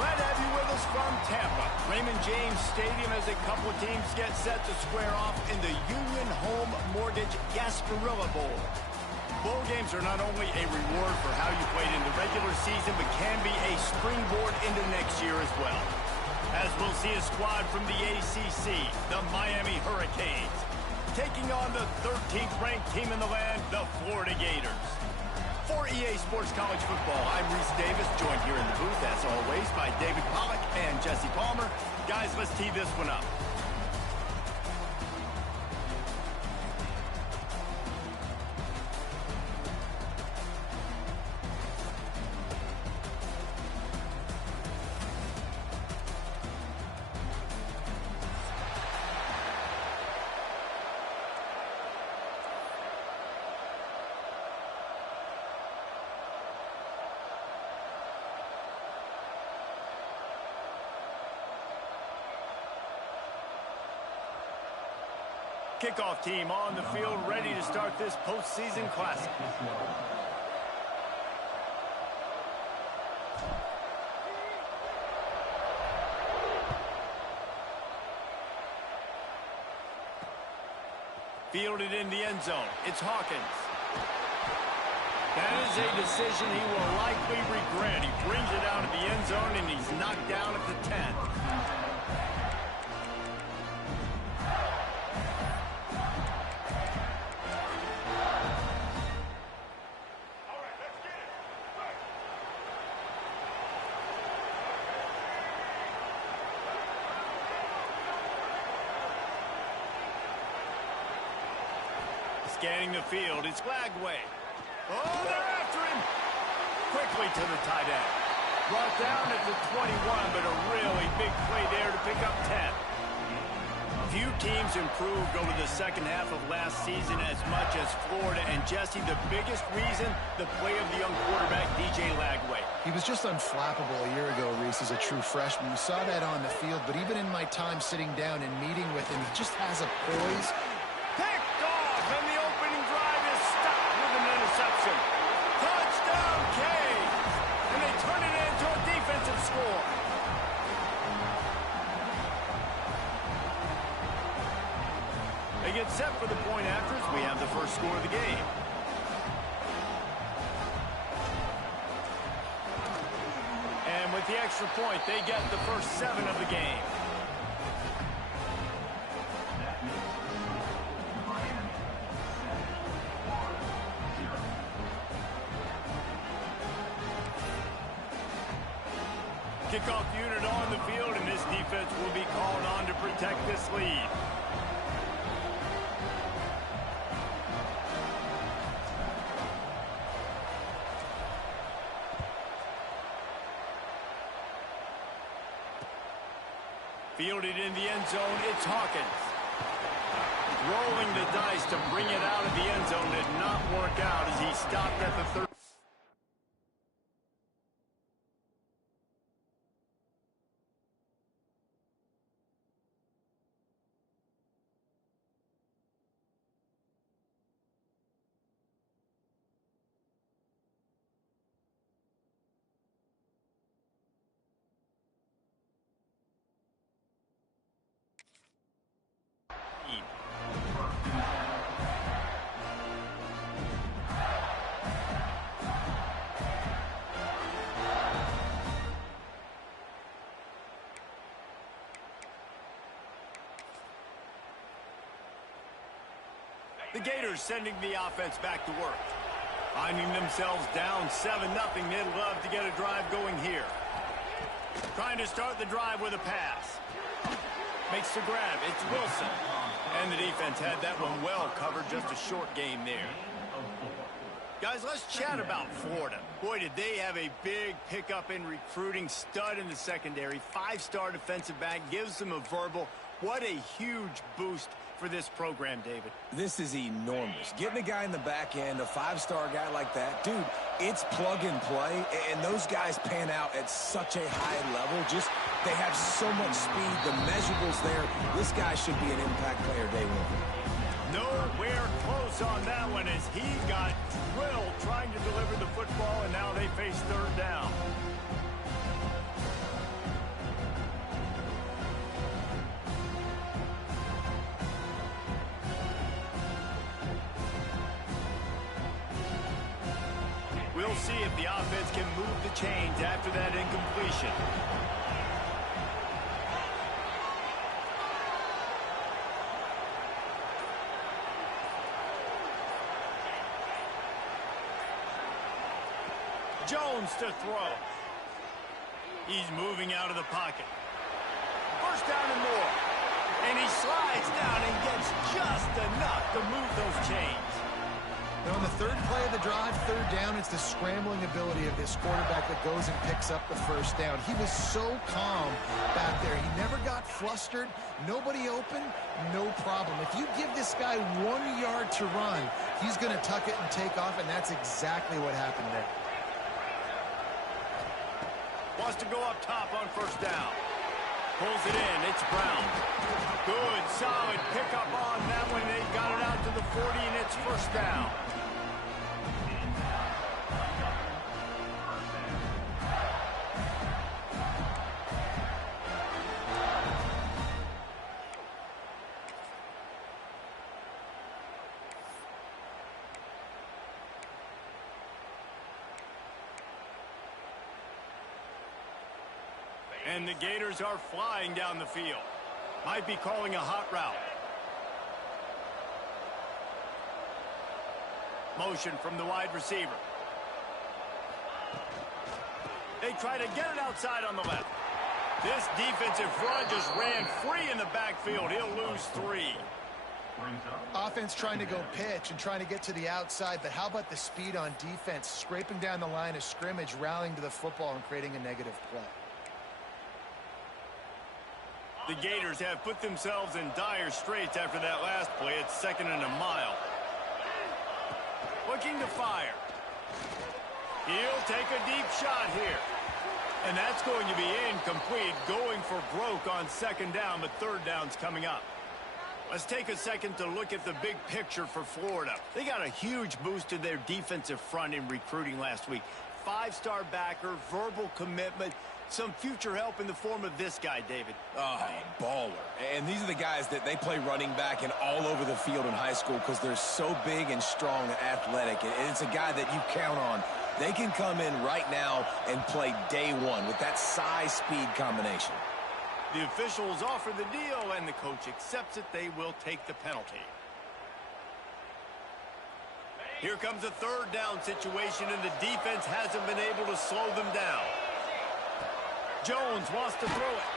Glad to have you with us from Tampa. Raymond James Stadium as a couple of teams get set to square off in the Union Home Mortgage Gasparilla Bowl. Bowl games are not only a reward for how you played in the regular season, but can be a springboard into next year as well. As we'll see a squad from the ACC, the Miami Hurricanes, taking on the 13th ranked team in the land, the Florida Gators. For EA Sports College Football, I'm Reese Davis, joined here in the booth, as always, by David Pollack and Jesse Palmer. Guys, let's tee this one up. Kickoff team on the field, ready to start this postseason classic. Fielded in the end zone. It's Hawkins. That is a decision he will likely regret. He brings it out of the end zone, and he's knocked down at the 10. Scanning the field, it's Lagway. Oh, they're after him! Quickly to the tight end. Brought down at the 21, but a really big play there to pick up 10. Few teams improved over the second half of last season as much as Florida. And Jesse, the biggest reason, the play of the young quarterback, DJ Lagway. He was just unflappable a year ago, Reese, as a true freshman. You saw that on the field, but even in my time sitting down and meeting with him, he just has a poise. Picked off, and the opening drive is stopped with an interception. Touchdown, Canes! And they turn it into a defensive score. They get set for the point after as we have the first score of the game. And with the extra point, they get the first 7 of the game. Kickoff unit on the field, and this defense will be called on to protect this lead. Fielded in the end zone, it's Hawkins. Rolling the dice to bring it out of the end zone did not work out as he stopped at the 30. The Gators sending the offense back to work. Finding themselves down 7-0. They'd love to get a drive going here. Trying to start the drive with a pass. Makes the grab. It's Wilson. And the defense had that one well covered. Just a short game there. Guys, let's chat about Florida. Boy, did they have a big pickup in recruiting. Stud in the secondary. 5-star defensive back. Gives them a verbal. What a huge boost for this program, David. This is enormous. Getting a guy in the back end, a 5-star guy like that, dude, it's plug and play, and those guys pan out at such a high level. Just, they have so much speed. The measurables there. This guy should be an impact player day one. Nowhere close on that one as he got drilled trying to deliver the football, and now they face third down. He'll see if the offense can move the chains after that incompletion. Jones to throw. He's moving out of the pocket. First down and more. And he slides down and gets just enough to move those chains. Now on the third play of the drive, third down, it's the scrambling ability of this quarterback that goes and picks up the first down. He was so calm back there. He never got flustered. Nobody open, no problem. If you give this guy 1 yard to run, he's going to tuck it and take off, and that's exactly what happened there. Wants to go up top on first down. Pulls it in. It's Brown. Good, solid pickup on that one. They got it out to the 40, and it's first down. And the Gators are flying down the field. Might be calling a hot route. Motion from the wide receiver. They try to get it outside on the left. This defensive front just ran free in the backfield. He'll lose 3. Offense trying to go pitch and trying to get to the outside, but how about the speed on defense, scraping down the line of scrimmage, rallying to the football and creating a negative play. The Gators have put themselves in dire straits after that last play. It's 2nd and a mile. Looking to fire. He'll take a deep shot here. And that's going to be incomplete. Going for broke on 2nd down, but 3rd down's coming up. Let's take a second to look at the big picture for Florida. They got a huge boost to their defensive front in recruiting last week. 5-star backer, verbal commitment, some future help in the form of this guy, David. Oh, baller. And these are the guys that they play running back and all over the field in high school because they're so big and strong and athletic. And it's a guy that you count on. They can come in right now and play day one with that size-speed combination. The officials offer the deal, and the coach accepts it. They will take the penalty. Here comes a 3rd down situation, and the defense hasn't been able to slow them down. Jones wants to throw it.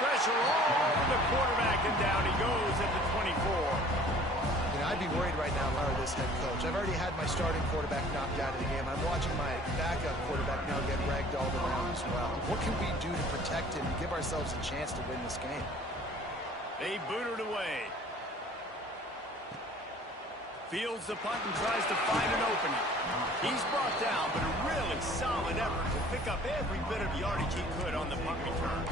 Pressure all over the quarterback, and down he goes at the 24. You know, I'd be worried right now if I were this head coach. I've already had my starting quarterback knocked out of the game. I'm watching my backup quarterback now get ragdolled around as well. What can we do to protect him and give ourselves a chance to win this game? They boot it away. Fields the punt and tries to find an opening. He's brought down, but a really solid effort to pick up every bit of yardage he could on the punt return.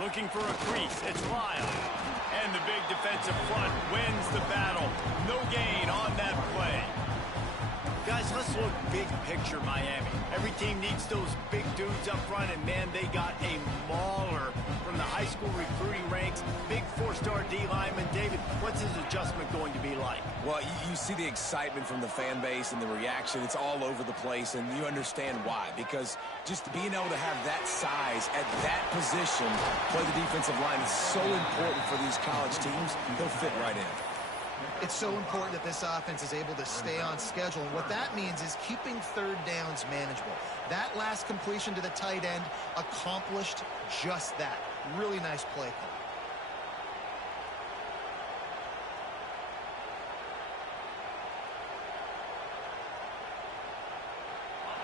Looking for a crease. It's Lyle. And the big defensive front wins the battle. No gain on that play. Guys, let's look big picture Miami. Every team needs those big dudes up front, and man, they got a mauler from the high school recruiting ranks. Big 4-star D lineman. David, what's his adjustment going to be like? Well, you see the excitement from the fan base and the reaction. It's all over the place, and you understand why. Because just being able to have that size at that position, play the defensive line, is so important for these college teams. They'll fit right in. It's so important that this offense is able to stay on schedule. And what that means is keeping 3rd downs manageable. That last completion to the tight end accomplished just that. Really nice play call.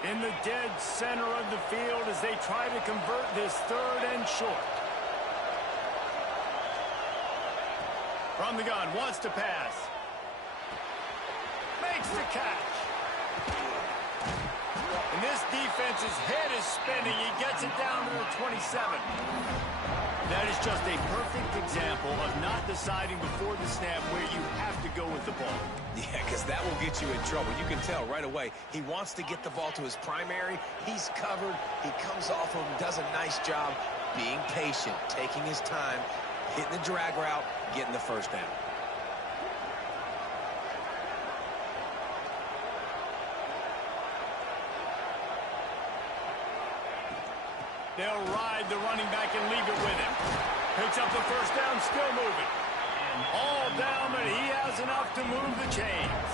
In the dead center of the field as they try to convert this 3rd and short. From the gun, wants to pass. Makes the catch. And this defense's head is spinning. He gets it down to the 27. That is just a perfect example of not deciding before the snap where you have to go with the ball. Yeah, because that will get you in trouble. You can tell right away he wants to get the ball to his primary. He's covered. He comes off of him, does a nice job being patient, taking his time, hitting the drag route, getting the first down. They'll ride the running back and leave it with him. Picks up the first down, still moving. All down, but he has enough to move the chains.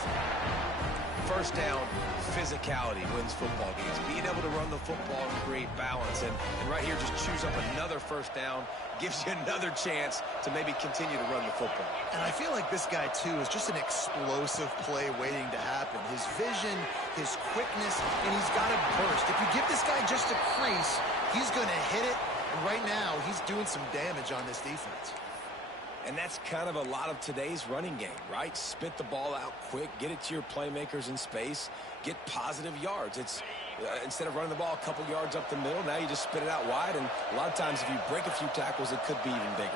First down, physicality wins football games. Being able to run the football and create balance. And right here, just choose up another first down. Gives you another chance to maybe continue to run the football. And I feel like this guy, too, is just an explosive play waiting to happen. His vision, his quickness, and he's got a burst. If you give this guy just a crease, he's going to hit it. And right now, he's doing some damage on this defense. And that's kind of a lot of today's running game, right? Spit the ball out quick, get it to your playmakers in space, get positive yards. It's instead of running the ball a couple yards up the middle, now you just spit it out wide, and a lot of times if you break a few tackles, it could be even bigger.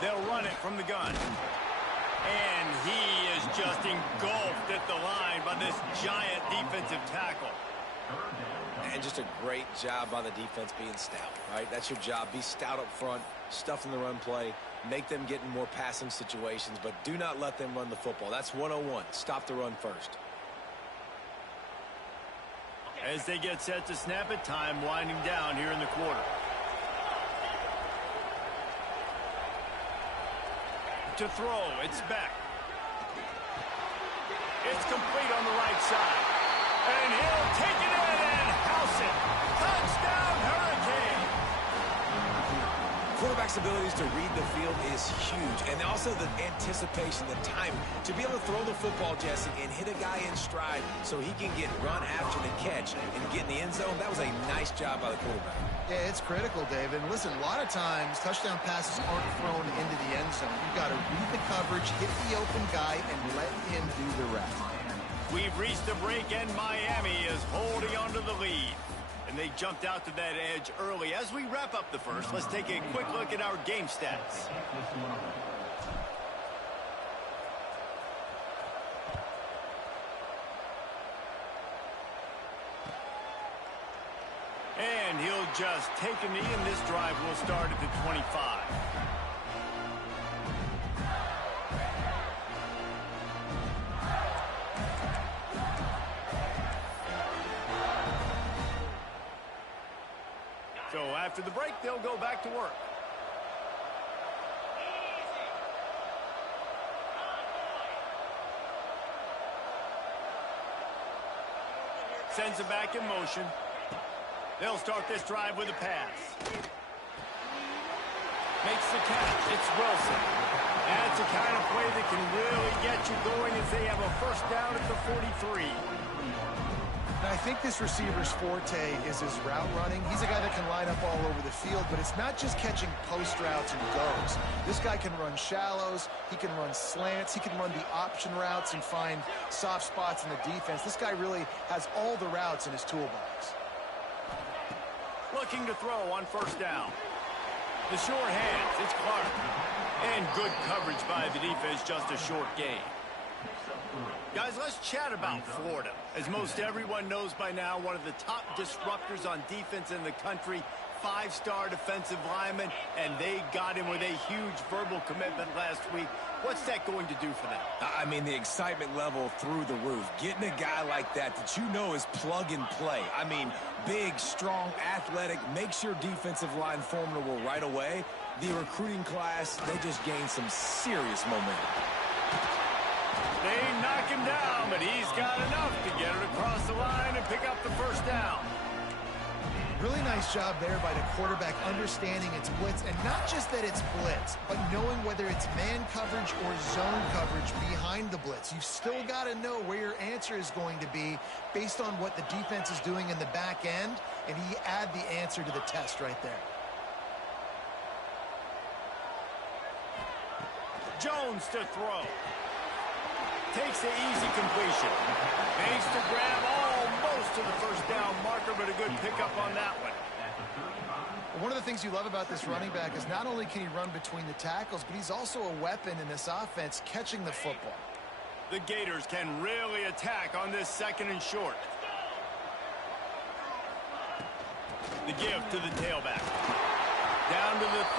They'll run it from the gun. And he is just engulfed at the line by this giant defensive tackle. And just a great job by the defense being stout, right? That's your job. Be stout up front, stuff in the run play, make them get in more passing situations, but do not let them run the football. That's 101. Stop the run first. As they get set to snap it, time winding down here in the quarter. To throw, it's back. It's complete on the right side. And he'll take it in and house it. Touchdown, Hurricane! Quarterback's abilities to read the field is huge. And also the anticipation, the timing. To be able to throw the football, Jesse, and hit a guy in stride so he can get run after the catch and get in the end zone, that was a nice job by the quarterback. Yeah, it's critical, David. And listen, a lot of times, touchdown passes aren't thrown into the end zone. You've got to read the coverage, hit the open guy, and let him do the rest. We've reached the break, and Miami is holding on to the lead. And they jumped out to that edge early. As we wrap up the first, let's take a quick look at our game stats. And he'll just take a knee, and this drive will start at the 25. So after the break, they'll go back to work. Sends it back in motion. They'll start this drive with a pass. Makes the catch. It's Wilson. That's the kind of play that can really get you going as they have a first down at the 43. Now, I think this receiver's forte is his route running. He's a guy that can line up all over the field, but it's not just catching post routes and goes. This guy can run shallows, he can run slants, he can run the option routes and find soft spots in the defense. This guy really has all the routes in his toolbox. Looking to throw on first down. The short hands, it's Clark. And good coverage by the defense, just a short gain. Guys, let's chat about Florida. As most everyone knows by now, one of the top disruptors on defense in the country, five-star defensive lineman, and they got him with a huge verbal commitment last week. What's that going to do for them? I mean, the excitement level through the roof. Getting a guy like that you know is plug and play. I mean, big, strong, athletic, makes your defensive line formidable right away. The recruiting class, they just gained some serious momentum. They knock him down, but he's got enough to get it across the line and pick up the first down. Really nice job there by the quarterback understanding it's blitz, and not just that it's blitz, but knowing whether it's man coverage or zone coverage behind the blitz. You've still got to know where your answer is going to be based on what the defense is doing in the back end, and he add the answer to the test right there. Jones to throw. Takes the easy completion. Makes the grab almost to the first down marker, but a good pickup on that one. One of the things you love about this running back is not only can he run between the tackles, but he's also a weapon in this offense catching the football. The Gators can really attack on this 2nd and short. The give to the tailback. Down to the